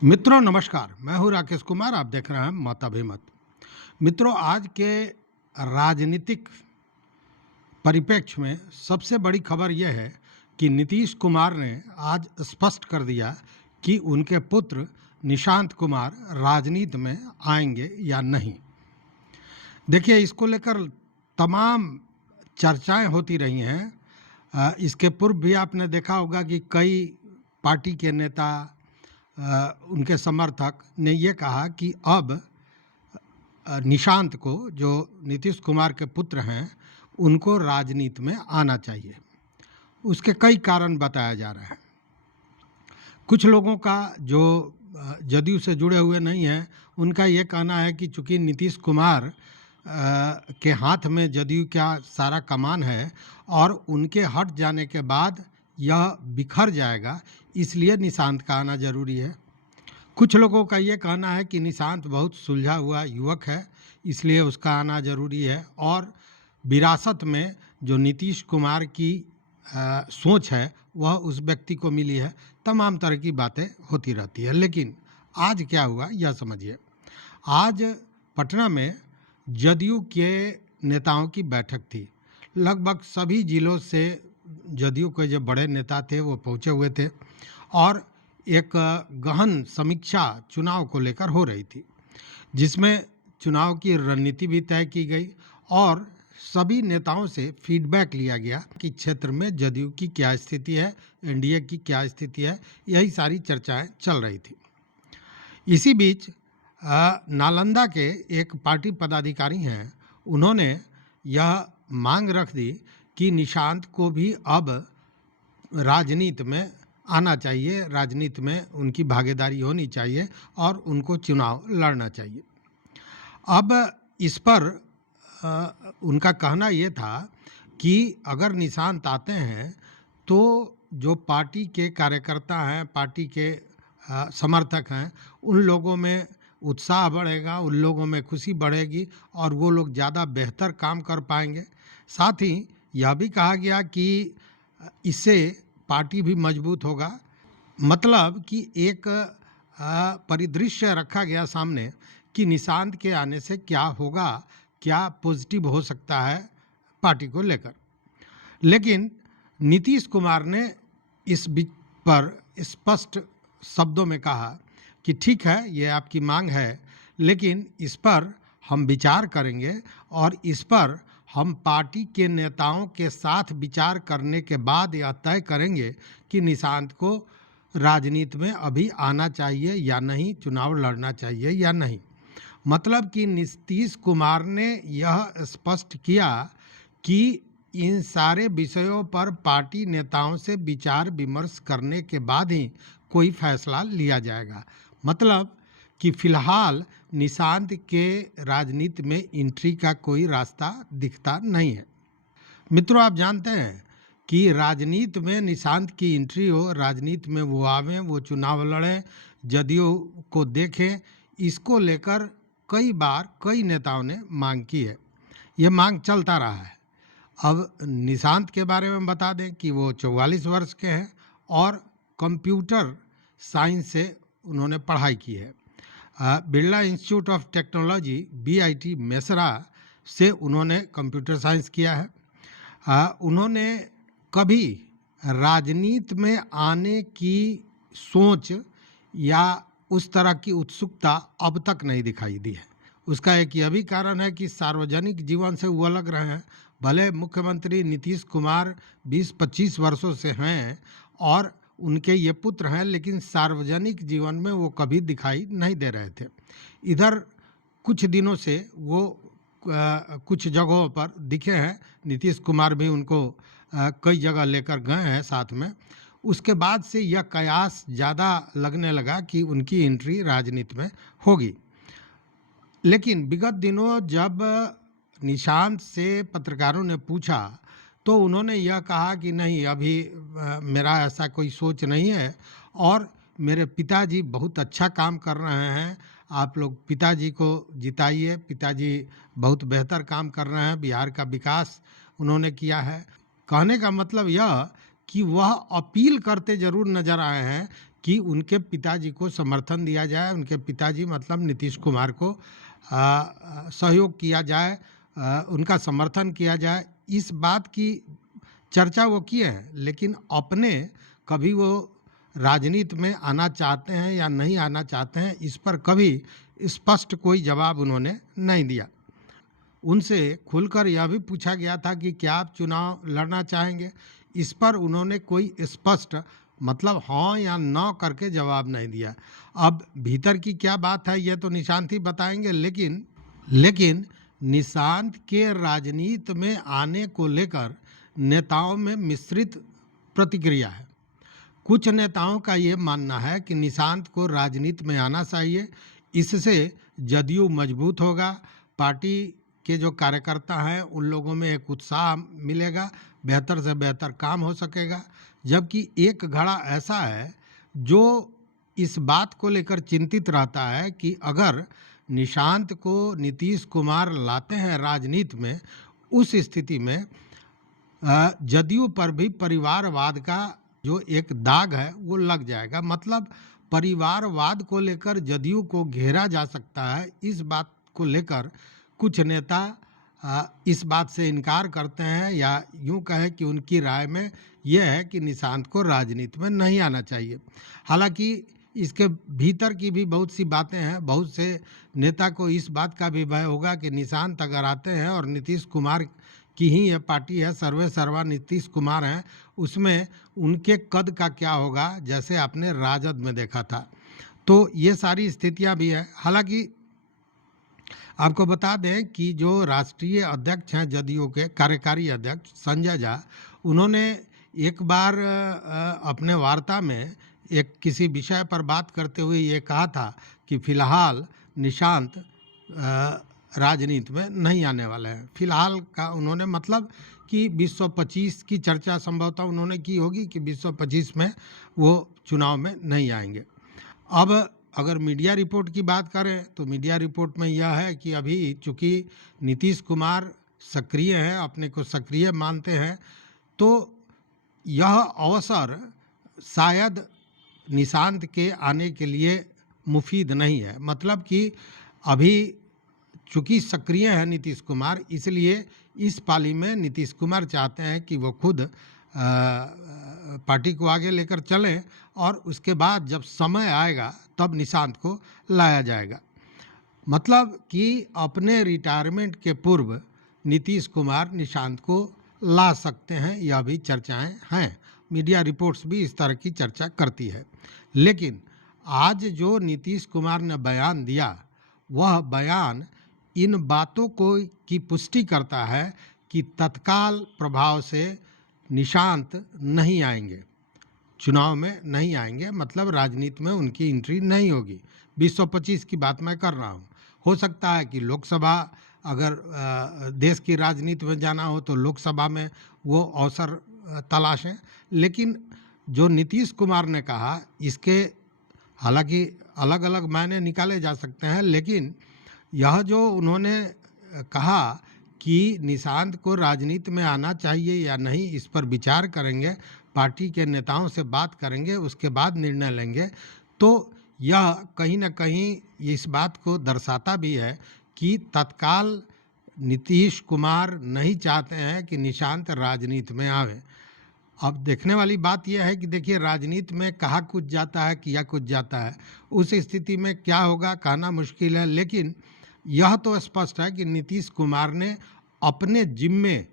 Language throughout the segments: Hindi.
मित्रों नमस्कार, मैं हूं राकेश कुमार। आप देख रहे हैं मत अभिमत। मित्रों, आज के राजनीतिक परिप्रेक्ष्य में सबसे बड़ी खबर यह है कि नीतीश कुमार ने आज स्पष्ट कर दिया कि उनके पुत्र निशांत कुमार राजनीति में आएंगे या नहीं। देखिए, इसको लेकर तमाम चर्चाएं होती रही हैं। इसके पूर्व भी आपने देखा होगा कि कई पार्टी के नेता, उनके समर्थक ने ये कहा कि अब निशांत को, जो नीतीश कुमार के पुत्र हैं, उनको राजनीति में आना चाहिए। उसके कई कारण बताया जा रहा है। कुछ लोगों का जो जदयू से जुड़े हुए नहीं हैं, उनका ये कहना है कि चूंकि नीतीश कुमार के हाथ में जदयू का सारा कमान है और उनके हट जाने के बाद यह बिखर जाएगा, इसलिए निशांत का आना जरूरी है। कुछ लोगों का ये कहना है कि निशांत बहुत सुलझा हुआ युवक है, इसलिए उसका आना जरूरी है, और विरासत में जो नीतीश कुमार की सोच है वह उस व्यक्ति को मिली है। तमाम तरह की बातें होती रहती है। लेकिन आज क्या हुआ यह समझिए। आज पटना में जदयू के नेताओं की बैठक थी। लगभग सभी जिलों से जदयू के जो बड़े नेता थे वो पहुंचे हुए थे और एक गहन समीक्षा चुनाव को लेकर हो रही थी, जिसमें चुनाव की रणनीति भी तय की गई और सभी नेताओं से फीडबैक लिया गया कि क्षेत्र में जदयू की क्या स्थिति है, एनडीए की क्या स्थिति है। यही सारी चर्चाएं चल रही थी। इसी बीच नालंदा के एक पार्टी पदाधिकारी हैं, उन्होंने यह मांग रख दी कि निशांत को भी अब राजनीति में आना चाहिए, राजनीति में उनकी भागीदारी होनी चाहिए और उनको चुनाव लड़ना चाहिए। अब इस पर उनका कहना ये था कि अगर निशांत आते हैं तो जो पार्टी के कार्यकर्ता हैं, पार्टी के समर्थक हैं, उन लोगों में उत्साह बढ़ेगा, उन लोगों में खुशी बढ़ेगी और वो लोग ज़्यादा बेहतर काम कर पाएंगे। साथ ही यह भी कहा गया कि इससे पार्टी भी मजबूत होगा। मतलब कि एक परिदृश्य रखा गया सामने कि निशांत के आने से क्या होगा, क्या पॉजिटिव हो सकता है पार्टी को लेकर। लेकिन नीतीश कुमार ने इस पर स्पष्ट शब्दों में कहा कि ठीक है, ये आपकी मांग है, लेकिन इस पर हम विचार करेंगे और इस पर हम पार्टी के नेताओं के साथ विचार करने के बाद यह तय करेंगे कि निशांत को राजनीति में अभी आना चाहिए या नहीं, चुनाव लड़ना चाहिए या नहीं। मतलब कि नीतीश कुमार ने यह स्पष्ट किया कि इन सारे विषयों पर पार्टी नेताओं से विचार विमर्श करने के बाद ही कोई फैसला लिया जाएगा। मतलब कि फिलहाल निशांत के राजनीति में एंट्री का कोई रास्ता दिखता नहीं है। मित्रों, आप जानते हैं कि राजनीति में निशांत की एंट्री हो, राजनीति में वो आवें, वो चुनाव लड़ें, जदयू को देखें, इसको लेकर कई बार कई नेताओं ने मांग की है। ये मांग चलता रहा है। अब निशांत के बारे में बता दें कि वो 44 वर्ष के हैं और कंप्यूटर साइंस से उन्होंने पढ़ाई की है। Birla institute of technology BIT Mesra से उन्होंने कंप्यूटर साइंस किया है। उन्होंने कभी राजनीति में आने की सोच या उस तरह की उत्सुकता अब तक नहीं दिखाई दी है। उसका एक यह भी कारण है कि सार्वजनिक जीवन से वो अलग रहे हैं। भले मुख्यमंत्री नीतीश कुमार 20-25 वर्षों से हैं और उनके ये पुत्र हैं, लेकिन सार्वजनिक जीवन में वो कभी दिखाई नहीं दे रहे थे। इधर कुछ दिनों से वो कुछ जगहों पर दिखे हैं। नीतीश कुमार भी उनको कई जगह लेकर गए हैं साथ में। उसके बाद से यह कयास ज़्यादा लगने लगा कि उनकी एंट्री राजनीति में होगी। लेकिन विगत दिनों जब निशांत से पत्रकारों ने पूछा तो उन्होंने यह कहा कि नहीं, अभी मेरा ऐसा कोई सोच नहीं है और मेरे पिताजी बहुत अच्छा काम कर रहे हैं, आप लोग पिताजी को जिताइए, पिताजी बहुत बेहतर काम कर रहे हैं, बिहार का विकास उन्होंने किया है। कहने का मतलब यह कि वह अपील करते जरूर नजर आए हैं कि उनके पिताजी को समर्थन दिया जाए, उनके पिताजी मतलब नीतीश कुमार को सहयोग किया जाए, उनका समर्थन किया जाए, इस बात की चर्चा वो किए हैं। लेकिन अपने कभी वो राजनीति में आना चाहते हैं या नहीं आना चाहते हैं, इस पर कभी स्पष्ट कोई जवाब उन्होंने नहीं दिया। उनसे खुलकर यह भी पूछा गया था कि क्या आप चुनाव लड़ना चाहेंगे, इस पर उन्होंने कोई स्पष्ट मतलब हाँ या ना करके जवाब नहीं दिया। अब भीतर की क्या बात है ये तो निशांत ही बताएंगे, लेकिन निशांत के राजनीति में आने को लेकर नेताओं में मिश्रित प्रतिक्रिया है। कुछ नेताओं का ये मानना है कि निशांत को राजनीति में आना चाहिए, इससे जदयू मजबूत होगा, पार्टी के जो कार्यकर्ता हैं उन लोगों में एक उत्साह मिलेगा, बेहतर से बेहतर काम हो सकेगा। जबकि एक घड़ा ऐसा है जो इस बात को लेकर चिंतित रहता है कि अगर निशांत को नीतीश कुमार लाते हैं राजनीति में, उस स्थिति में जदयू पर भी परिवारवाद का जो एक दाग है वो लग जाएगा। मतलब परिवारवाद को लेकर जदयू को घेरा जा सकता है। इस बात को लेकर कुछ नेता इस बात से इनकार करते हैं, या यूं कहें कि उनकी राय में यह है कि निशांत को राजनीति में नहीं आना चाहिए। हालांकि इसके भीतर की भी बहुत सी बातें हैं। बहुत से नेता को इस बात का भी भय होगा कि निशांत अगर आते हैं और नीतीश कुमार की ही यह पार्टी है, सर्वे सर्वा नीतीश कुमार हैं, उसमें उनके कद का क्या होगा, जैसे आपने राजद में देखा था। तो ये सारी स्थितियां भी है। हालांकि आपको बता दें कि जो राष्ट्रीय अध्यक्ष हैं जदयू के, कार्यकारी अध्यक्ष संजय झा, उन्होंने एक बार अपने वार्ता में एक किसी विषय पर बात करते हुए ये कहा था कि फिलहाल निशांत राजनीति में नहीं आने वाले हैं। फिलहाल का उन्होंने मतलब कि 2025 की चर्चा संभवतः उन्होंने की होगी कि 2025 में वो चुनाव में नहीं आएंगे। अब अगर मीडिया रिपोर्ट की बात करें तो मीडिया रिपोर्ट में यह है कि अभी चूंकि नीतीश कुमार सक्रिय हैं, अपने को सक्रिय मानते हैं, तो यह अवसर शायद निशांत के आने के लिए मुफीद नहीं है। मतलब कि अभी चूंकि सक्रिय है नीतीश कुमार, इसलिए इस पाली में नीतीश कुमार चाहते हैं कि वो खुद पार्टी को आगे लेकर चलें, और उसके बाद जब समय आएगा तब निशांत को लाया जाएगा। मतलब कि अपने रिटायरमेंट के पूर्व नीतीश कुमार निशांत को ला सकते हैं, यह भी चर्चाएं हैं। मीडिया रिपोर्ट्स भी इस तरह की चर्चा करती है। लेकिन आज जो नीतीश कुमार ने बयान दिया, वह बयान इन बातों को की पुष्टि करता है कि तत्काल प्रभाव से निशांत नहीं आएंगे, चुनाव में नहीं आएंगे, मतलब राजनीति में उनकी एंट्री नहीं होगी। 2025 की बात मैं कर रहा हूँ। हो सकता है कि लोकसभा, अगर देश की राजनीति में जाना हो तो लोकसभा में वो अवसर तलाशें। लेकिन जो नीतीश कुमार ने कहा, इसके हालांकि अलग अलग मायने निकाले जा सकते हैं, लेकिन यह जो उन्होंने कहा कि निशांत को राजनीति में आना चाहिए या नहीं, इस पर विचार करेंगे, पार्टी के नेताओं से बात करेंगे, उसके बाद निर्णय लेंगे, तो यह कहीं ना कहीं इस बात को दर्शाता भी है कि तत्काल नीतीश कुमार नहीं चाहते हैं कि निशांत राजनीति में आवे। अब देखने वाली बात यह है कि देखिए, राजनीति में कहा कुछ जाता है, किया कुछ जाता है। उस स्थिति में क्या होगा कहना मुश्किल है, लेकिन यह तो स्पष्ट है कि नीतीश कुमार ने अपने जिम्मे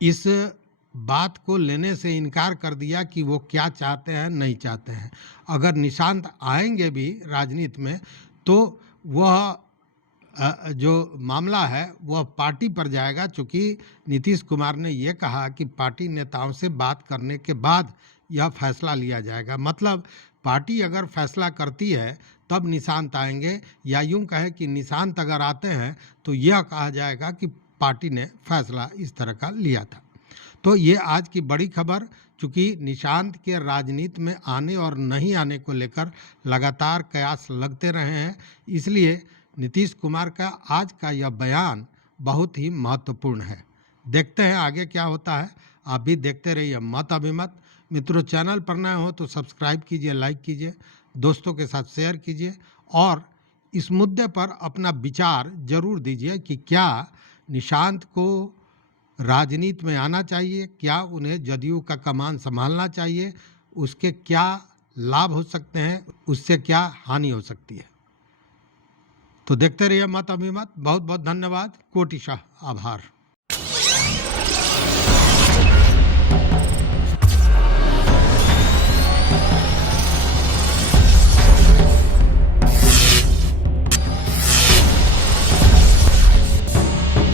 इस बात को लेने से इनकार कर दिया कि वो क्या चाहते हैं, नहीं चाहते हैं। अगर निशांत आएंगे भी राजनीति में, तो वह जो मामला है वह पार्टी पर जाएगा, चूँकि नीतीश कुमार ने ये कहा कि पार्टी नेताओं से बात करने के बाद यह फैसला लिया जाएगा। मतलब पार्टी अगर फैसला करती है तब निशांत आएंगे, या यूं कहे कि निशांत अगर आते हैं तो यह कहा जाएगा कि पार्टी ने फैसला इस तरह का लिया था। तो ये आज की बड़ी खबर, चूँकि निशांत के राजनीति में आने और नहीं आने को लेकर लगातार कयास लगते रहे हैं, इसलिए नीतीश कुमार का आज का यह बयान बहुत ही महत्वपूर्ण है। देखते हैं आगे क्या होता है। आप भी देखते रहिए मत अभिमत। मित्रों, चैनल पर नए हो तो सब्सक्राइब कीजिए, लाइक कीजिए, दोस्तों के साथ शेयर कीजिए और इस मुद्दे पर अपना विचार जरूर दीजिए कि क्या निशांत को राजनीति में आना चाहिए, क्या उन्हें जदयू का कमान संभालना चाहिए, उसके क्या लाभ हो सकते हैं, उससे क्या हानि हो सकती है। तो देखते रहिए मत अभिमत। बहुत बहुत धन्यवाद, कोटिशाह आभार।